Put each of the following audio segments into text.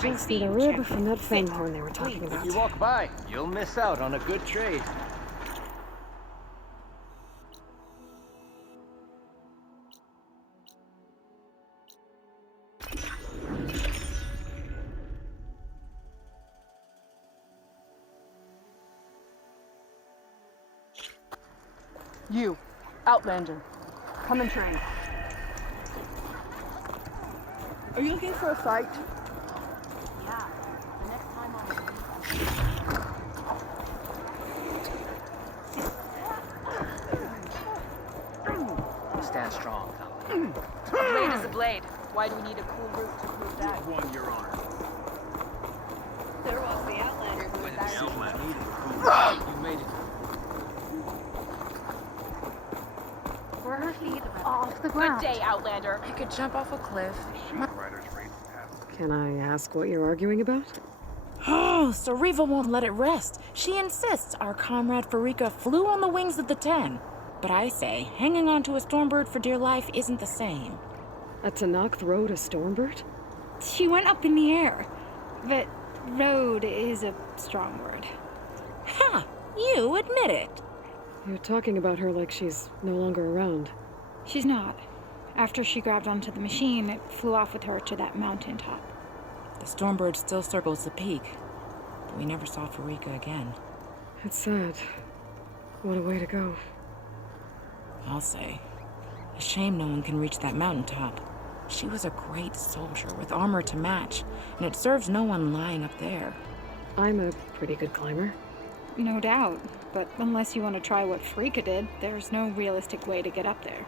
Just need a rib from that fanghorn they were talking about. If you walk by, you'll miss out on a good trade. You, Outlander, come and train. Are you looking for a fight? Yeah, the next time I'll stand strong. A blade is a blade. Why do we need a cool roof to prove that? Won your honor. there was the Outlander who was You made it. Were her feet off the ground? Good day, Outlander. I could jump off a cliff. Can I ask what you're arguing about? Oh, Sariva won't let it rest. She insists our comrade Farika flew on the wings of the 10. But I say, hanging onto a Stormbird for dear life isn't the same. A Tanakh rode a Stormbird? She went up in the air. But road is a strong word. Ha! You admit it. You're talking about her like she's no longer around. She's not. After she grabbed onto the machine, it flew off with her to that mountaintop. The Stormbird still circles the peak, but we never saw Farika again. It's sad. What a way to go. I'll say. A shame no one can reach that mountaintop. She was a great soldier with armor to match, and it serves no one lying up there. I'm a pretty good climber. No doubt. But unless you want to try what Frika did, there's no realistic way to get up there.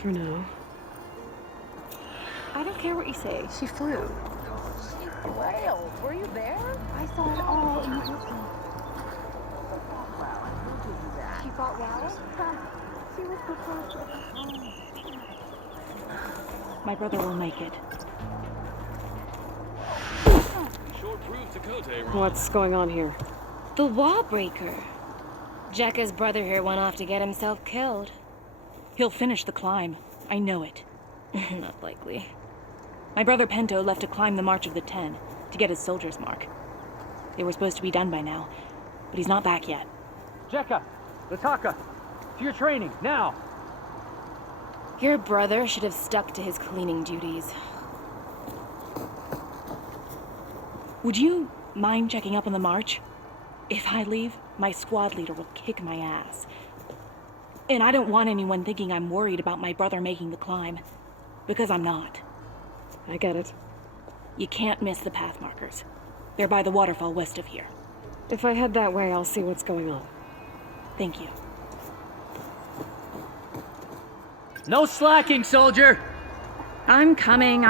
For now. I don't care what you say. She flew. Whales, were you there? I saw it all in the distance. She fought well? She was so close. My brother will make it. What's going on here? The wall breaker. Jekka's brother here went off to get himself killed. He'll finish the climb. I know it. Not likely. My brother Pento left to climb the March of the 10 to get his soldier's mark. They were supposed to be done by now, but he's not back yet. Jekka, Lataka, to your training, now! Your brother should have stuck to his cleaning duties. Would you mind checking up on the march? If I leave, my squad leader will kick my ass. And I don't want anyone thinking I'm worried about my brother making the climb. Because I'm not. I get it. You can't miss the path markers. They're by the waterfall west of here. If I head that way, I'll see what's going on. Thank you. No slacking, soldier! I'm coming.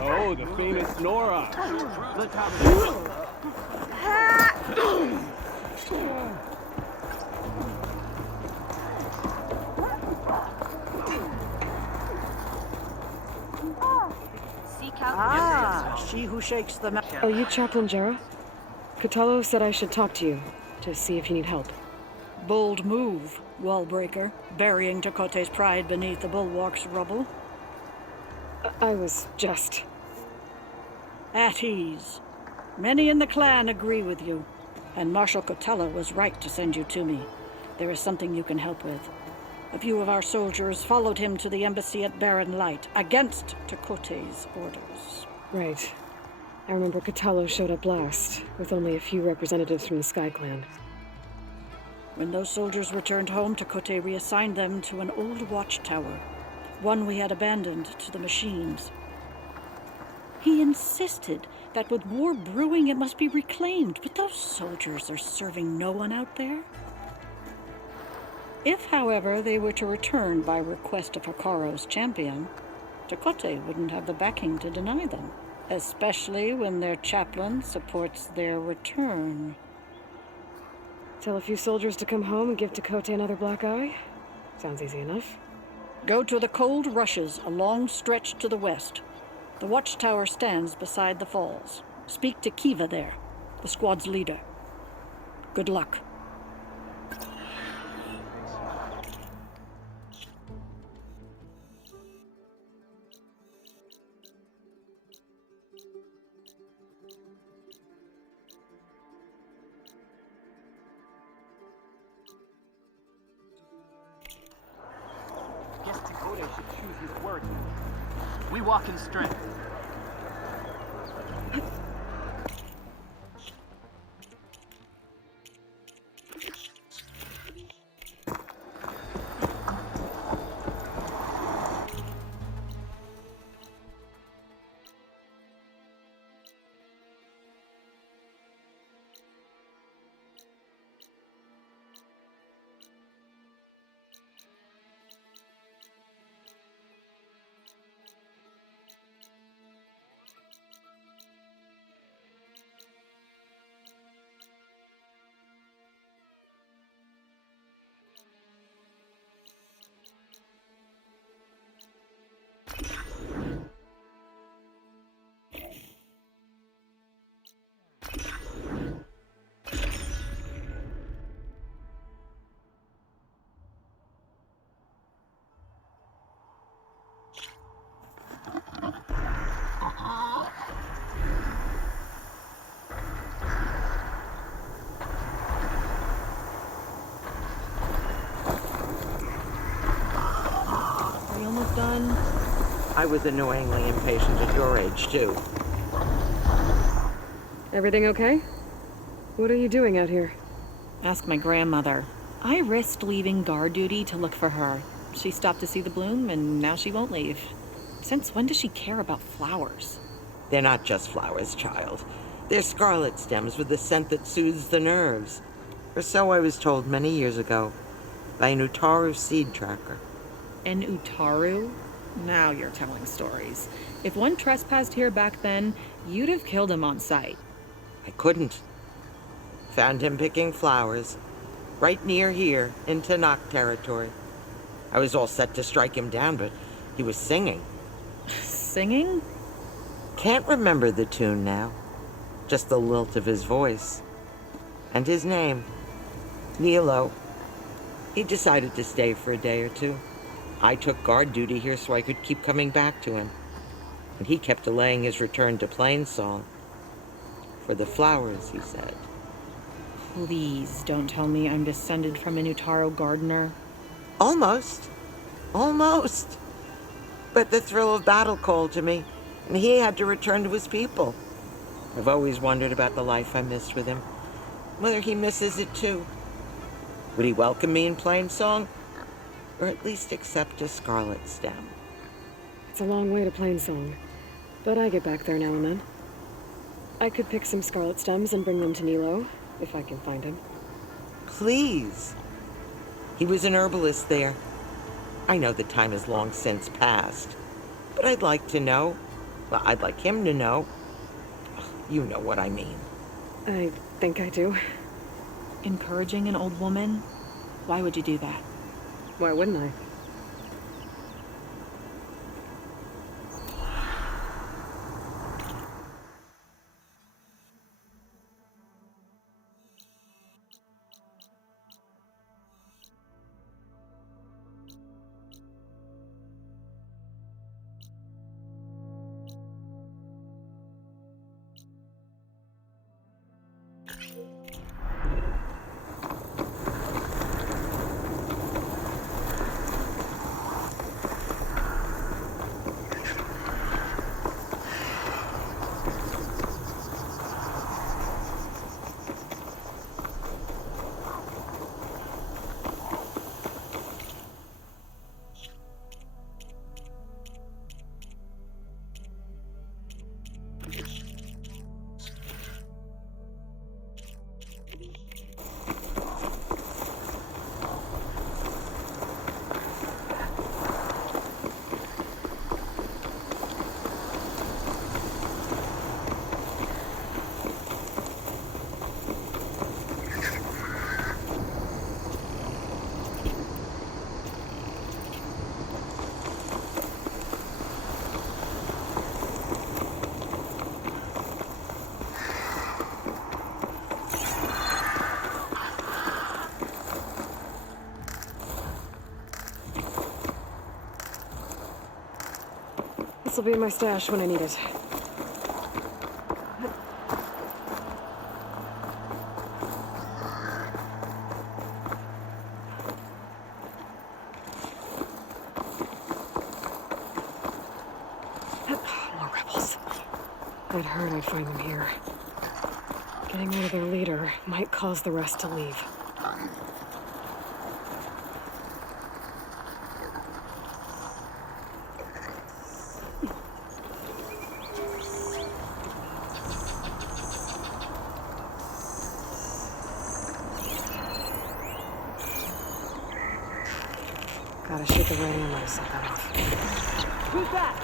Oh, the famous Nora. She who shakes the mountain. Are you Chaplain Jera? Katalo said I should talk to you, to see if you need help. Bold move, Wallbreaker, burying Takote's pride beneath the bulwark's rubble. I was just... At ease. Many in the clan agree with you, and Marshal Kotella was right to send you to me. There is something you can help with. A few of our soldiers followed him to the embassy at Barren Light, against Takote's orders. Right. I remember Katalo showed up last, with only a few representatives from the Sky Clan. When those soldiers returned home, Takote reassigned them to an old watchtower, one we had abandoned to the machines. He insisted that with war brewing it must be reclaimed, but those soldiers are serving no one out there. If, however, they were to return by request of Hikaro's champion, Takote wouldn't have the backing to deny them, especially when their chaplain supports their return. Tell a few soldiers to come home and give Takote another black eye? Sounds easy enough. Go to the cold rushes, a long stretch to the west. The watchtower stands beside the falls. Speak to Kiva there, the squad's leader. Good luck. We walk in strength. Are you almost done? I was annoyingly impatient at your age, too. Everything okay? What are you doing out here? Ask my grandmother. I risked leaving guard duty to look for her. She stopped to see the bloom, and now she won't leave. Since when does she care about flowers? They're not just flowers, child. They're scarlet stems with a scent that soothes the nerves. Or so I was told many years ago by an Utaru seed tracker. An Utaru? Now you're telling stories. If one trespassed here back then, you'd have killed him on sight. I couldn't. Found him picking flowers, right near here, in Tanakh territory. I was all set to strike him down, but he was singing. Singing? Can't remember the tune now. Just the lilt of his voice. And his name. Nilo. He decided to stay for a day or two. I took guard duty here so I could keep coming back to him. And he kept delaying his return to Plainsong. For the flowers, he said. Please don't tell me I'm descended from an Utaru gardener. Almost. Almost. But the thrill of battle called to me, and he had to return to his people. I've always wondered about the life I missed with him. Whether he misses it too. Would he welcome me in Plainsong? Or at least accept a scarlet stem? It's a long way to Plainsong, but I get back there now and then. I could pick some scarlet stems and bring them to Nilo, if I can find him. Please. He was an herbalist there. I know the time has long since passed, but I'd like to know. Well, I'd like him to know. You know what I mean. I think I do. Encouraging an old woman? Why would you do that? Why wouldn't I? This'll be in my stash when I need it. they'd heard I'd find them here. Getting rid of their leader might cause the rest to leave. Gotta shoot the red ammo to set that off. Who's that?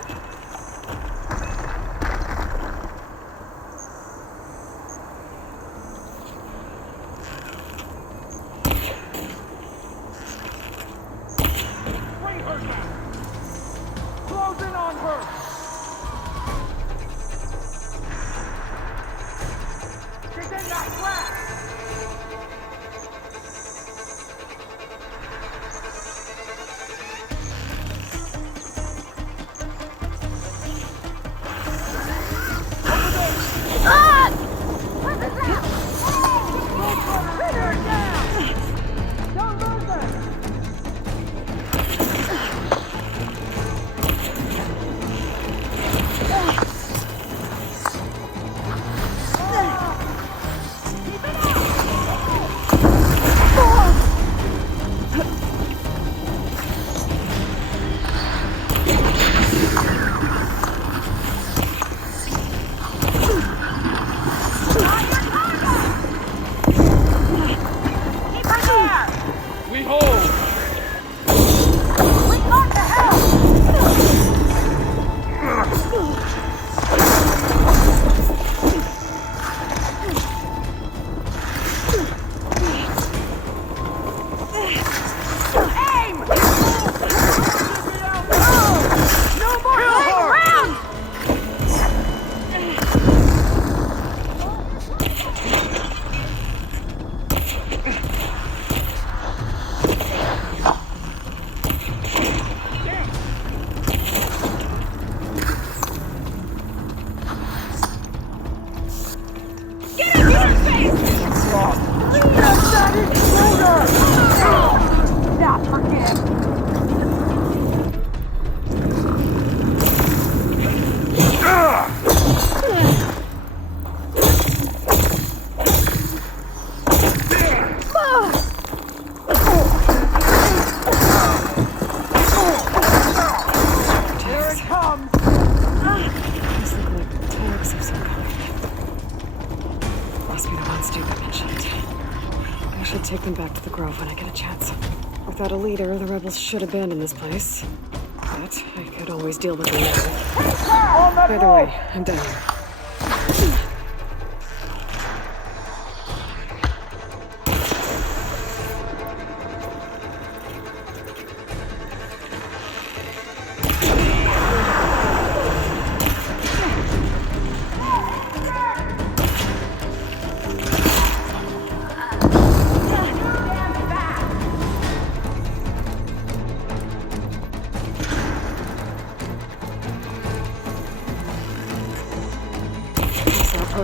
Bring her down! Close in on her! She's in that flat! Take them back to the Grove when I get a chance. Without a leader, the rebels should abandon this place. But I could always deal with them now. By the way, I'm down.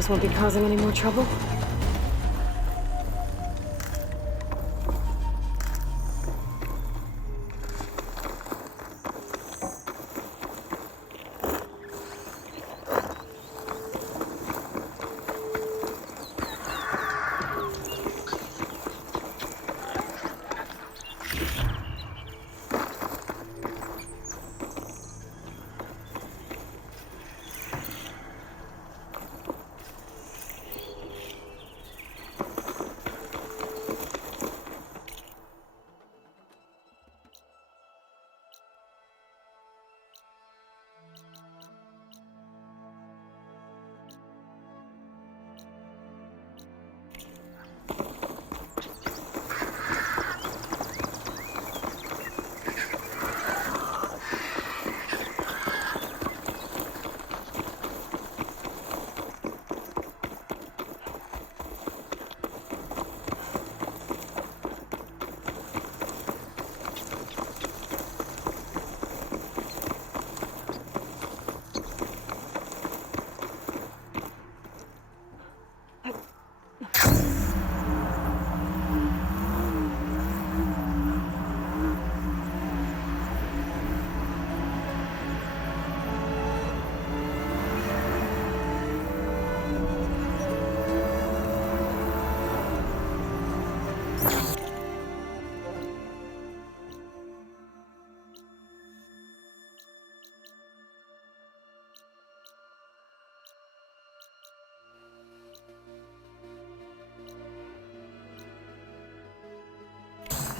Won't be causing any more trouble.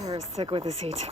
Air is thick with this heat.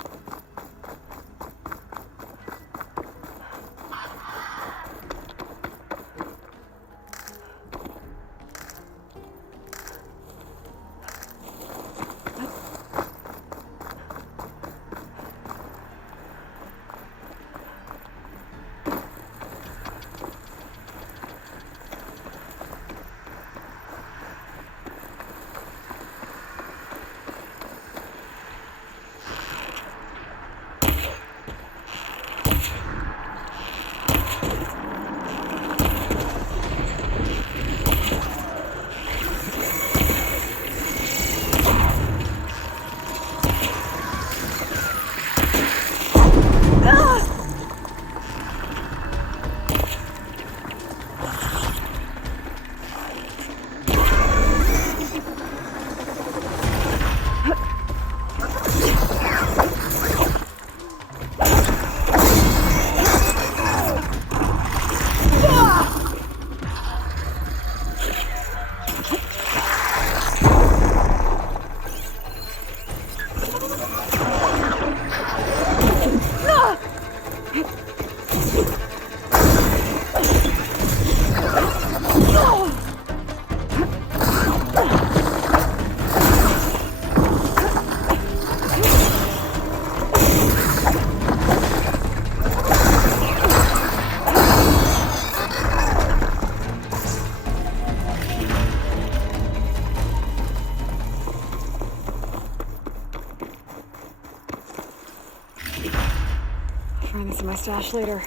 Find this in my stash later.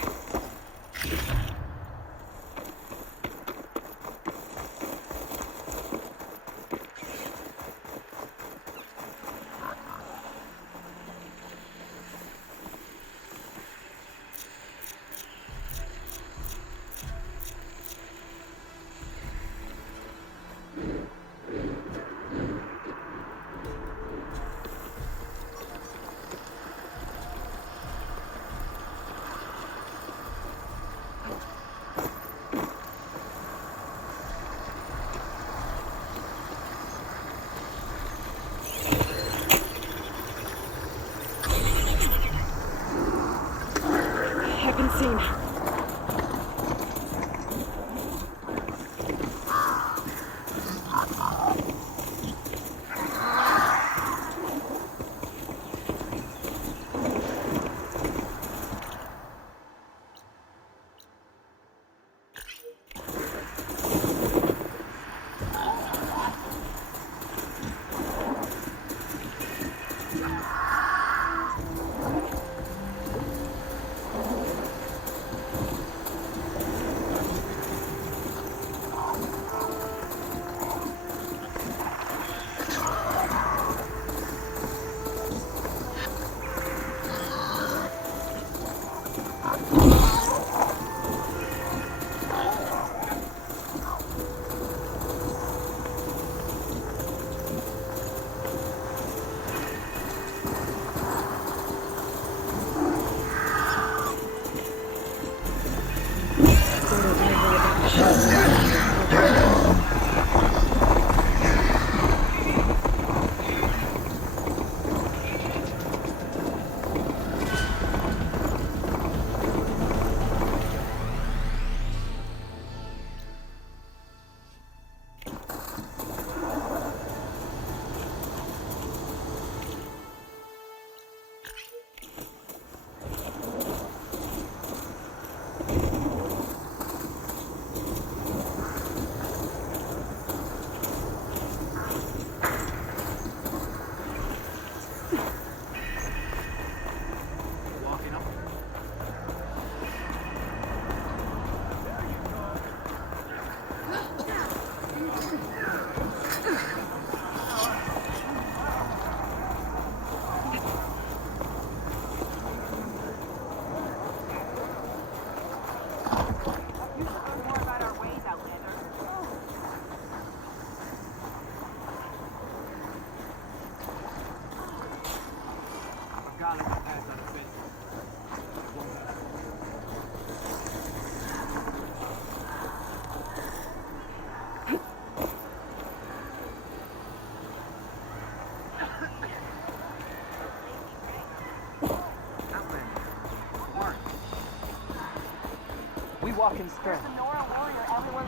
Good.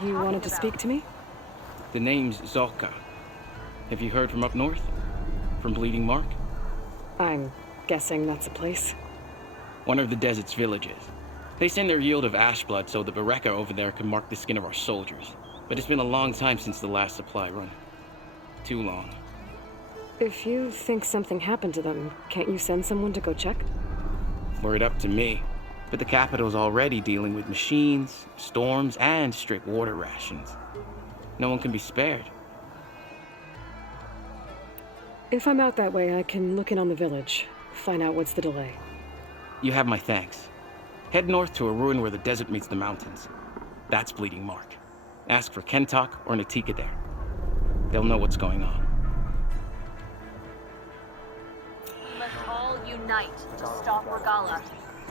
You wanted to speak to me? The name's Zolka. Have you heard from up north? From Bleeding Mark? I'm guessing that's a place. One of the desert's villages. They send their yield of ash blood so the Bereka over there can mark the skin of our soldiers. But it's been a long time since the last supply run. Too long. If you think something happened to them, can't you send someone to go check? Were it up to me. But the capital's already dealing with machines, storms, and strict water rations. No one can be spared. If I'm out that way, I can look in on the village, find out what's the delay. You have my thanks. Head north to a ruin where the desert meets the mountains. That's Bleeding Mark. Ask for Kentok or Natika there. They'll know what's going on. We must all unite to stop Regala.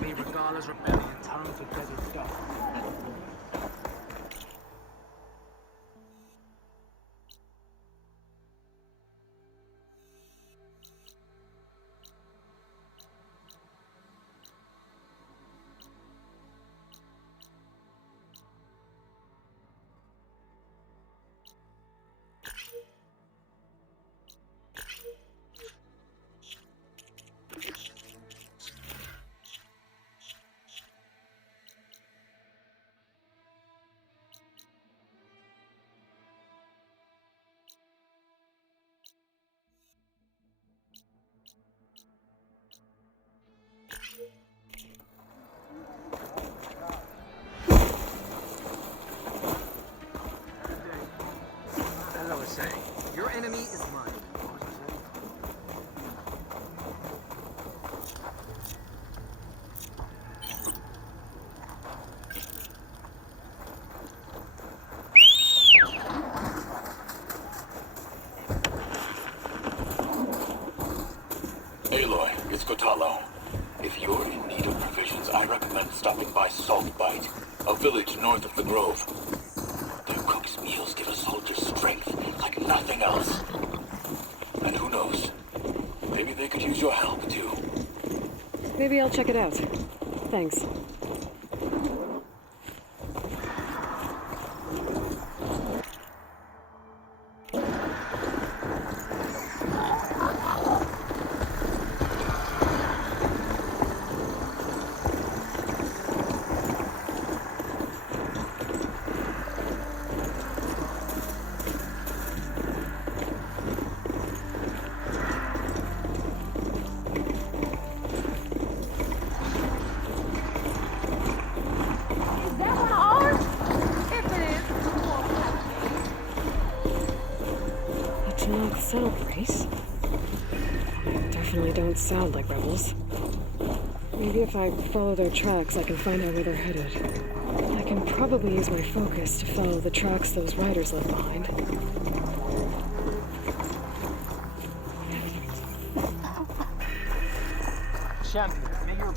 May Regala's rebellion turn to desert dust. As I was saying, your enemy is mine. Aloy, it's Kotalo. If you're in need of provisions, I recommend stopping by Salt Bite, a village north of the Grove. Their cook's meals give a soldier strength like nothing else. And who knows, maybe they could use your help too. Maybe I'll check it out. Thanks. Not celebrate. They definitely don't sound like rebels. Maybe if I follow their tracks, I can find out where they're headed. I can probably use my focus to follow the tracks those riders left behind. Champion, may your